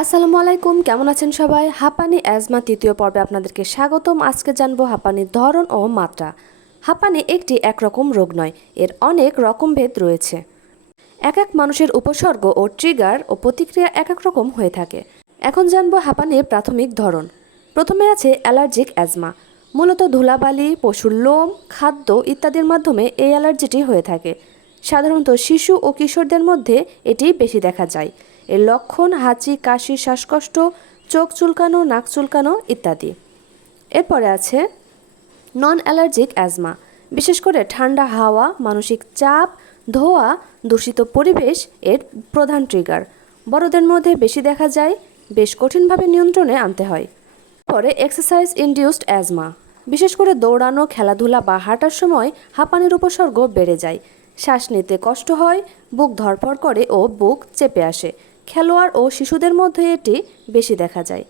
আসসালামু আলাইকুম, কেমন আছেন সবাই? হাঁপানি অ্যাজমা তৃতীয় পর্বে আপনাদেরকে স্বাগতম। আজকে জানব হাঁপানির ধরন ও মাত্রা। হাঁপানি একটি একরকম রোগ নয়, এর অনেক রকমভেদ রয়েছে। এক এক মানুষের উপসর্গ ও ট্রিগার ও প্রতিক্রিয়া এক এক রকম হয়ে থাকে। এখন জানব হাঁপানির প্রাথমিক ধরন। প্রথমে আছে অ্যালার্জিক অ্যাজমা। মূলত ধুলাবালি, পশুর লোম, খাদ্য ইত্যাদির মাধ্যমে এই অ্যালার্জিটি হয়ে থাকে। সাধারণত শিশু ও কিশোরদের মধ্যে এটি বেশি দেখা যায়। এর লক্ষণ, হাঁচি, কাশি, শ্বাসকষ্ট, চোখ চুলকানো, নাক চুলকানো ইত্যাদি। এরপরে আছে নন অ্যালার্জিক অ্যাজমা বিশেষ করে ঠান্ডা হাওয়া, মানসিক চাপ, ধোয়া, দূষিত পরিবেশ এর প্রধান ট্রিগার বড়দের মধ্যে বেশি দেখা যায়, বেশ কঠিনভাবে নিয়ন্ত্রণে আনতে হয়। পরে এক্সারসাইজ ইনডিউসড অ্যাজমা বিশেষ করে দৌড়ানো, খেলাধুলা বা হাঁটার সময় হাঁপানির উপসর্গ বেড়ে যায়। শ্বাস নিতে কষ্ট হয়, বুক ধরফর করে ও বুক চেপে আসে। খেলোয়াড় ও শিশুদের মধ্যে এটি বেশি দেখা যায়।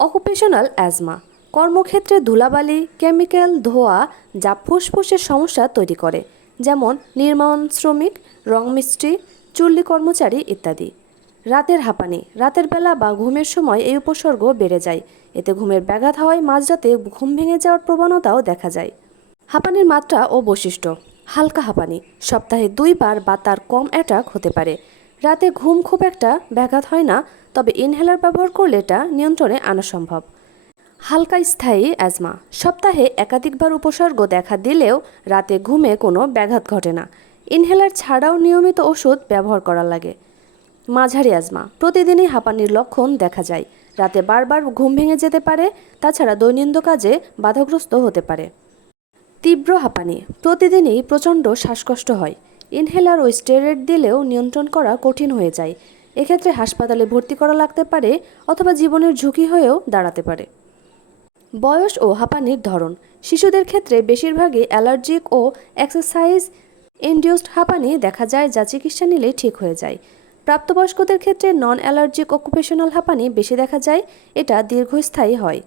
অকুপেশনাল অ্যাজমা কর্মক্ষেত্রে ধুলাবালি কেমিক্যাল ধোয়া যা ফুসফুসের সমস্যা তৈরি করে, যেমন নির্মাণ শ্রমিক, রং মিস্ত্রি, চুল্লি কর্মচারী ইত্যাদি। রাতের হাঁপানি, রাতের বেলা বা ঘুমের সময় এই উপসর্গ বেড়ে যায়। এতে ঘুমের ব্যাঘাত হওয়ায় মাঝরাতে ঘুম ভেঙে যাওয়ার প্রবণতাও দেখা যায়। হাঁপানির মাত্রা ও বৈশিষ্ট্য, হালকা হাঁপানি, সপ্তাহে দুইবার বা তার কম অ্যাটাক হতে পারে। রাতে ঘুম খুব একটা ব্যাঘাত হয় না, তবে ইনহেলার ব্যবহার করলে এটা নিয়ন্ত্রণে আনা সম্ভব। হালকা স্থায়ী অ্যাজমা সপ্তাহে একাধিকবার উপসর্গ দেখা দিলেও রাতে ঘুমে কোনো ব্যাঘাত ঘটে না। ইনহেলার ছাড়াও নিয়মিত ওষুধ ব্যবহার করা লাগে। মাঝারি অ্যাজমা প্রতিদিনই হাঁপানির লক্ষণ দেখা যায়। রাতে বারবার ঘুম ভেঙে যেতে পারে, তাছাড়া দৈনন্দিন কাজে বাধাগ্রস্ত হতে পারে। তীব্র হাঁপানি। প্রতিদিনই প্রচণ্ড শ্বাসকষ্ট হয়। ইনহেলার ও স্টেরয়েড দিলেও নিয়ন্ত্রণ করা কঠিন হয়ে যায়। এক্ষেত্রে হাসপাতালে ভর্তি করা লাগতে পারে অথবা জীবনের ঝুঁকি হয়েও দাঁড়াতে পারে। বয়স ও হাঁপানির ধরন শিশুদের ক্ষেত্রে বেশিরভাগই অ্যালার্জিক ও এক্সারসাইজ ইনডিউসড হাঁপানি দেখা যায় যা চিকিৎসা নিলেই ঠিক হয়ে যায়। প্রাপ্তবয়স্কদের ক্ষেত্রে নন অ্যালার্জিক অকুপেশনাল হাঁপানি বেশি দেখা যায়। এটা দীর্ঘস্থায়ী হয়।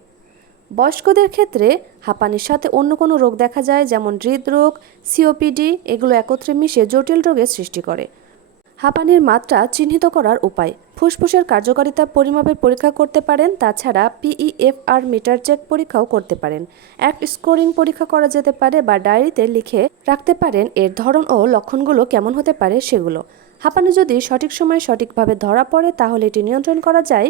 বয়স্কদের ক্ষেত্রে হাঁপানির সাথে অন্য কোনো রোগ দেখা যায়, যেমন হৃদরোগ, সিওপিডি, এগুলো একত্রে মিশে জটিল রোগের সৃষ্টি করে। হাঁপানির মাত্রা চিহ্নিত করার উপায়, ফুসফুসের কার্যকারিতা পরিমাপের পরীক্ষা করতে পারেন, তাছাড়া পিইএফআর মিটার চেক পরীক্ষাও করতে পারেন। অ্যাক্ট স্কোরিং পরীক্ষা করা যেতে পারে বা ডায়েরিতে লিখে রাখতে পারেন এর ধরন ও লক্ষণগুলো কেমন হতে পারে সেগুলো। হাঁপানি যদি সঠিক সময়ে সঠিকভাবে ধরা পড়ে, তাহলে এটি নিয়ন্ত্রণ করা যায়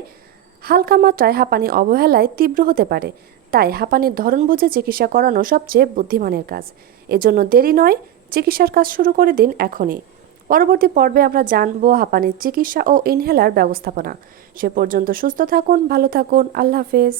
হালকা মাত্রায় হাঁপানি অবহেলায় তীব্র হতে পারে। তাই হাঁপানির ধরন বুঝে চিকিৎসা করানো সবচেয়ে বুদ্ধিমানের কাজ। এজন্য দেরি নয়, চিকিৎসার কাজ শুরু করে দিন এখনই। পরবর্তী পর্বে আমরা জানব হাঁপানির চিকিৎসা ও ইনহেলার ব্যবস্থাপনা। সে পর্যন্ত সুস্থ থাকুন, ভালো থাকুন, আল্লাহ হাফেজ।